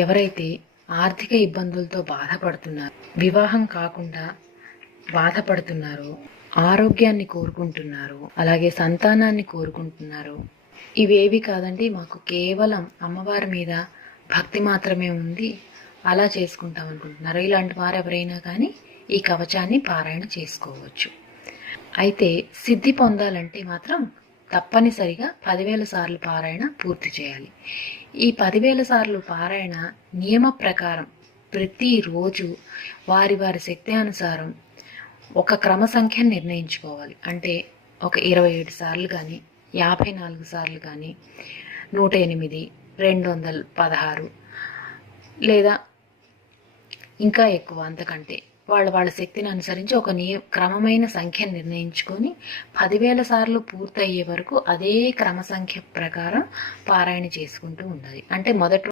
ఎవరైతే ఆర్థిక ఇబ్బందులతో బాధపడుతున్నారో, వివాహం కాకుండా బాధపడుతున్నారో, ఆరోగ్యాన్ని కోరుకుంటున్నారు, అలాగే సంతానాన్ని కోరుకుంటున్నారు. ఇవేవి కాదండి, మాకు కేవలం అమ్మవారి మీద భక్తి మాత్రమే ఉంది, అలా చేసుకుంటాం అనుకుంటున్నారు. ఇలాంటి వారు ఎవరైనా కానీ ఈ కవచాన్ని పారాయణ చేసుకోవచ్చు. అయితే సిద్ధి పొందాలంటే మాత్రం తప్పనిసరిగా 10,000 సార్లు పారాయణ పూర్తి చేయాలి. ఈ 10,000 సార్లు పారాయణ నియమ ప్రకారం ప్రతిరోజు వారి వారి శక్తి అనుసారం ఒక క్రమ సంఖ్యను నిర్ణయించుకోవాలి. అంటే ఒక 27 సార్లు కానీ, 54 సార్లు కానీ, 108, 216 లేదా ఇంకా ఎక్కువ, అంతకంటే వాళ్ళ శక్తిని అనుసరించి ఒక క్రమమైన సంఖ్యను నిర్ణయించుకొని 10,000 సార్లు పూర్తయ్యే వరకు అదే క్రమ సంఖ్య ప్రకారం పారాయణ చేసుకుంటూ ఉండాలి. అంటే మొదటి